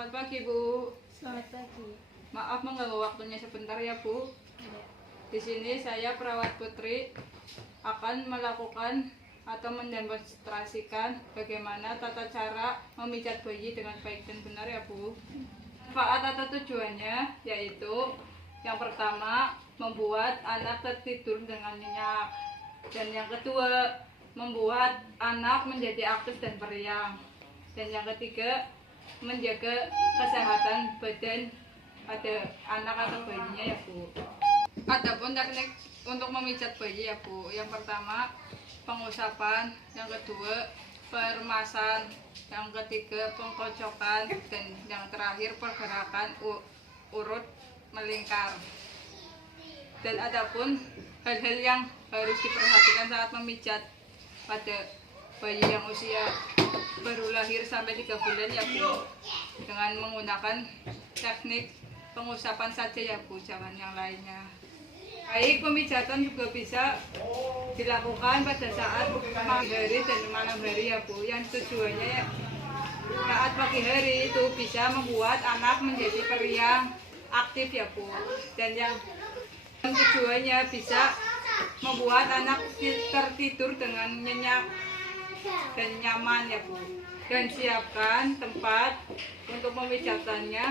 Selamat pagi, Bu. Selamat pagi. Maaf mengganggu waktunya sebentar ya, Bu. Ya. Di sini saya perawat Putri akan melakukan atau mendemonstrasikan bagaimana tata cara memijat bayi dengan baik dan benar ya, Bu. Manfaat atau tujuannya yaitu yang pertama membuat anak tertidur dengan nyenyak, dan yang kedua membuat anak menjadi aktif dan periang, dan yang ketiga menjaga kesehatan badan pada anak atau bayinya ya, Bu. Adapun teknik untuk memijat bayi ya, Bu. Yang pertama pengusapan, yang kedua peremasan, yang ketiga pengkocokan, dan yang terakhir pergerakan urut melingkar. Dan adapun hal-hal yang harus diperhatikan saat memijat pada bayi yang usia baru lahir sampai 3 bulan ya, Bu, dengan menggunakan teknik pengusapan saja ya, Bu, jangan yang lainnya. Baik, pemijatan juga bisa dilakukan pada saat pagi hari dan malam hari ya, Bu. Yang tujuannya ya, saat pagi hari itu bisa membuat anak menjadi periang, aktif ya, Bu. Dan yang tujuannya bisa membuat anak tertidur dengan nyenyak dan nyaman ya, Bu. Dan siapkan tempat untuk pemijatannya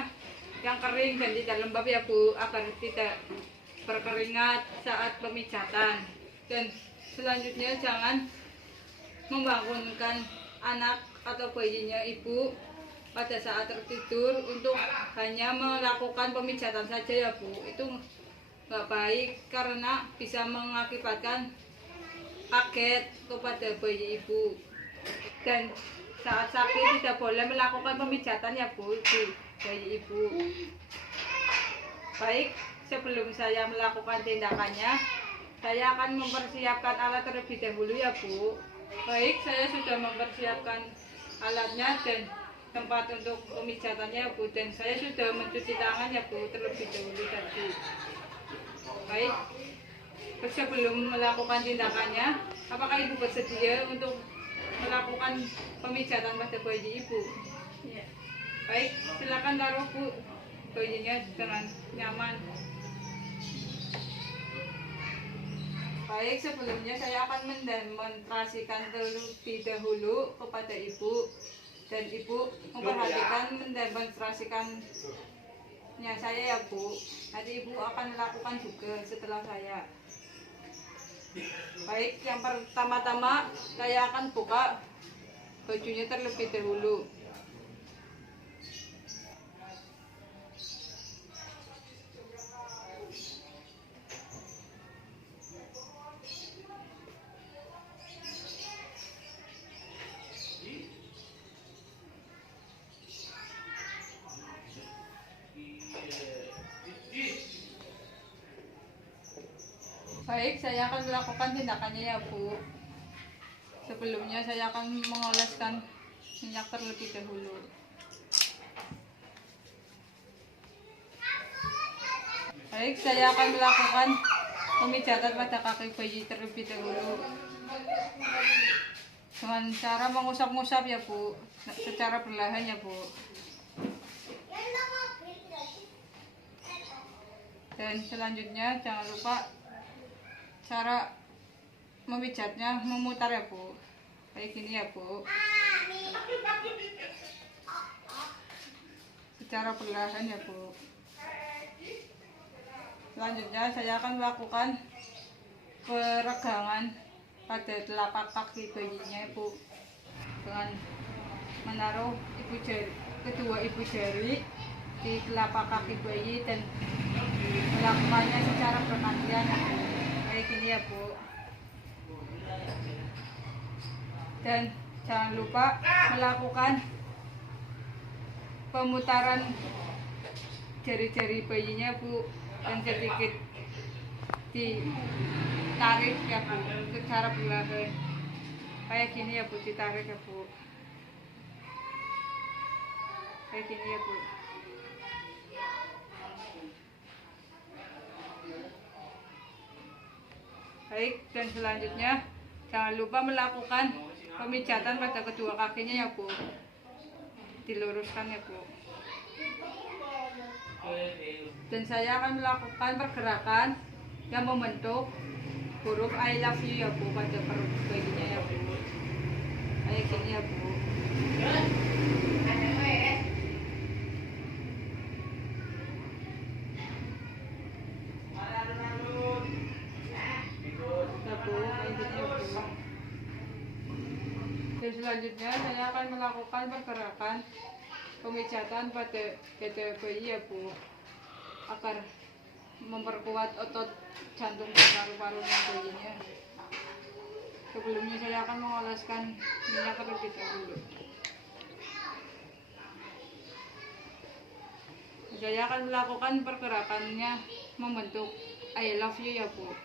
yang kering dan tidak lembab ya, Bu, agar tidak berkeringat saat pemijatan. Dan selanjutnya jangan membangunkan anak atau bayinya ibu pada saat tertidur untuk hanya melakukan pemijatan saja ya, Bu. Itu nggak baik karena bisa mengakibatkan kaget kepada bayi ibu. Dan saat sakit tidak boleh melakukan pemijatan ya, Bu, di bayi ibu. Baik, sebelum saya melakukan tindakannya, saya akan mempersiapkan alat terlebih dahulu ya, Bu. Baik, saya sudah mempersiapkan alatnya dan tempat untuk pemijatannya, Bu, dan saya sudah mencuci tangan ya, Bu, terlebih dahulu tadi. Baik, sebelum melakukan tindakannya, apakah Ibu bersedia untuk melakukan pemijatan pada bayi Ibu? Ya. Baik, silakan taruh, Bu, bayinya dengan nyaman. Baik, sebelumnya saya akan mendemonstrasikan terlebih dahulu kepada Ibu, dan Ibu memperhatikan mendemonstrasikannya saya ya, Bu. Nanti Ibu akan melakukan juga setelah saya. Baik, yang pertama-tama saya akan buka bajunya terlebih dahulu. Baik, saya akan melakukan tindakannya ya, Bu. Sebelumnya saya akan mengoleskan minyak terlebih dahulu. Baik, saya akan melakukan pemijatan pada kaki bayi terlebih dahulu dengan cara mengusap-ngusap ya, Bu, secara perlahan ya, Bu. Dan selanjutnya jangan lupa cara memijatnya memutar ya, Bu, kayak gini ya, Bu, secara perlahan ya, Bu. Selanjutnya saya akan melakukan peregangan pada telapak kaki bayinya, Bu, dengan menaruh kedua ibu jari di telapak kaki bayi dan melakukannya secara bergantian ya, Bu, kayak gini ya, Bu. Dan jangan lupa melakukan pemutaran jari-jari bayinya, Bu, dan sedikit ditarik ya, Bu, secara perlahan kayak gini ya, Bu, ditarik ya, Bu, kayak gini ya, Bu. Baik, dan selanjutnya jangan lupa melakukan pemijatan pada kedua kakinya ya, Bu, diluruskan ya, Bu. Dan saya akan melakukan pergerakan yang membentuk huruf I love you ya Bu pada perut bayinya ya Bu. Kayak gini ya Bu. Ya Bu, kayak gini ya Bu. Dan selanjutnya saya akan melakukan pergerakan pemijatan pada dada bayi ya Bu, agar memperkuat otot jantung dan paru-parunya bayinya. Sebelumnya saya akan mengoleskan minyak terlebih dahulu. Saya akan melakukan pergerakannya membentuk I love you ya Bu.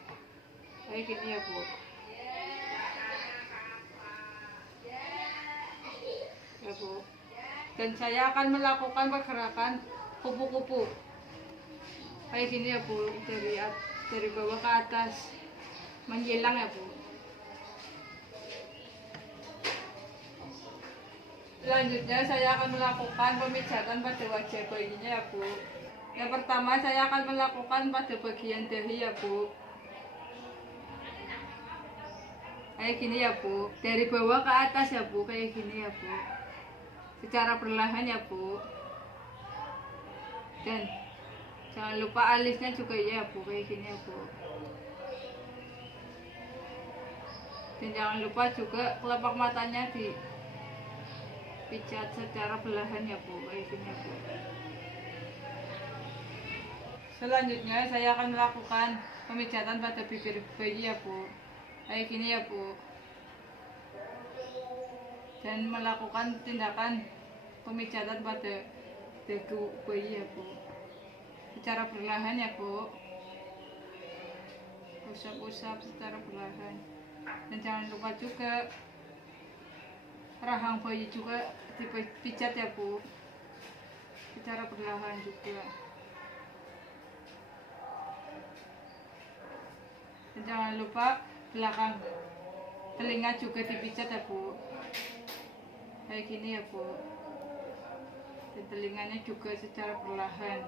Kayak gini ya Bu. Ya Bu. Dan saya akan melakukan pergerakan kupu-kupu. Kayak gini ya Bu, dari bawah ke atas menjilang ya Bu. Selanjutnya saya akan melakukan pemijatan pada wajah bayinya ya Bu. Yang pertama saya akan melakukan pada bagian dahi ya Bu. Kayak gini ya Bu, dari bawah ke atas ya Bu, kayak gini ya Bu. Secara perlahan ya Bu. Dan jangan lupa alisnya juga ya Bu, kayak gini ya Bu. Dan jangan lupa juga kelopak matanya dipijat secara perlahan ya Bu, kayak gini ya Bu. Selanjutnya saya akan melakukan pemijatan pada bibir bayi ya Bu, kayak gini ya Bu. Dan melakukan tindakan pemijatan pada dagu bayi ya Bu, secara perlahan ya Bu. Usap-usap secara perlahan. Dan jangan lupa juga rahang bayi juga dipijat ya Bu, secara perlahan juga. Dan jangan lupa belakang telinga juga dipijat ya Bu, kayak gini ya Bu. Dan telinganya juga secara perlahan.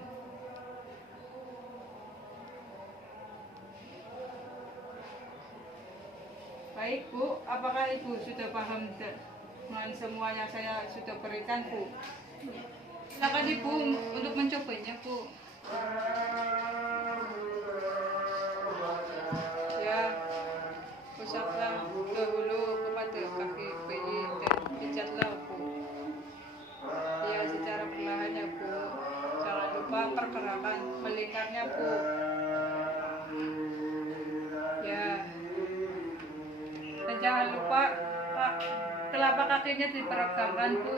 Baik Bu, apakah Ibu sudah paham dengan semua yang saya sudah berikan Bu? Silakan Ibu untuk mencobanya Bu. Ya, usaplah dahulu kepada kaki bayi dan pijatlah Bu. Ya, secara perlahan ya Bu. Jangan lupa pergerakan melingkarnya Bu. Ya. Dan jangan lupa telapak kakinya diperegangkan Bu.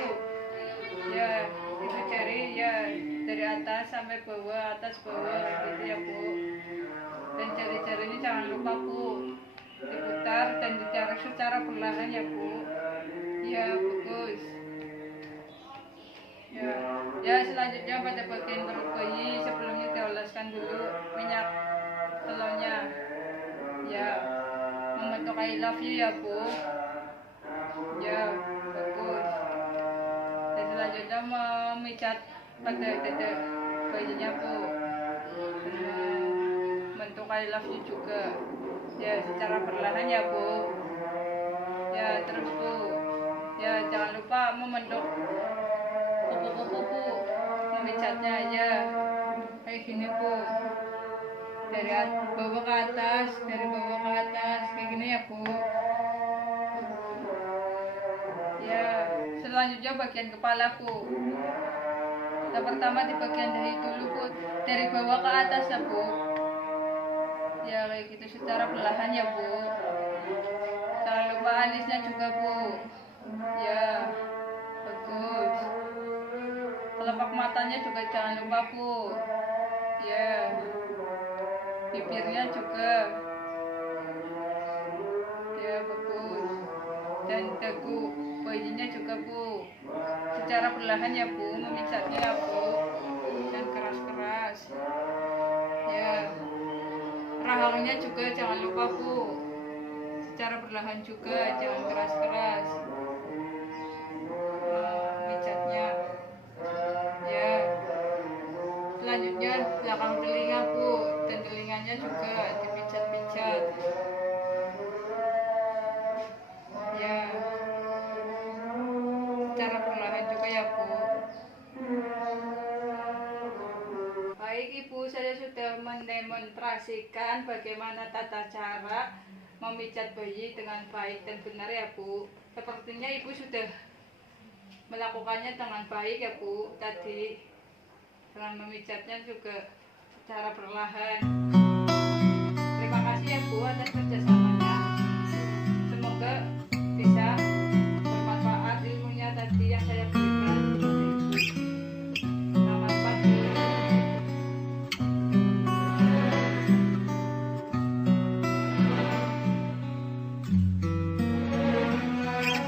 Ya, itu jari ya dari atas sampai bawah, atas bawah gitu ya Bu. Dan jari-jarinya jangan lupa Bu, diputar dan ditarik secara perlahan ya Bu. Ya, bagus. Ya, selanjutnya pada bagian perut bayi sebelumnya dioleskan dulu minyak telurnya. Ya, membentuk I love you ya Bu. Ya, bagus. Dan selanjutnya memijat pada dada bayinya Bu. Membentuk I love you juga. Ya, secara perlahan ya Bu. Ya, terus Bu. Ya, jangan lupa membentuk kupu-kupu Bu, memijatnya ya kayak gini Bu, dari bawah ke atas, dari bawah ke atas kayak gini ya Bu. Ya, selanjutnya bagian kepala Bu. Yang pertama di bagian dahi dulu Bu, dari bawah ke atas ya Bu. Ya kayak gitu secara perlahan ya Bu. Jangan lupa alisnya juga Bu. Ya, bagus. Kelopak matanya juga jangan lupa Bu. Ya, bibirnya juga. Ya, bagus. Dan dagu bayinya juga Bu, secara perlahan ya Bu, memijatnya ya Bu, dan keras-keras. Ya, rahangnya juga jangan lupa Bu, secara perlahan juga, jangan keras-keras. Mijatnya ya, belakang telinga Bu, dan telinganya juga dipijat-pijat. Ya, secara perlahan juga ya Bu. Baik Ibu, saya sudah mendemonstrasikan bagaimana tata cara memijat bayi dengan baik dan benar ya Bu. Sepertinya Ibu sudah melakukannya dengan baik ya Bu. Tadi dengan memijatnya juga secara perlahan. Terima kasih ya Bu atas kerjasama.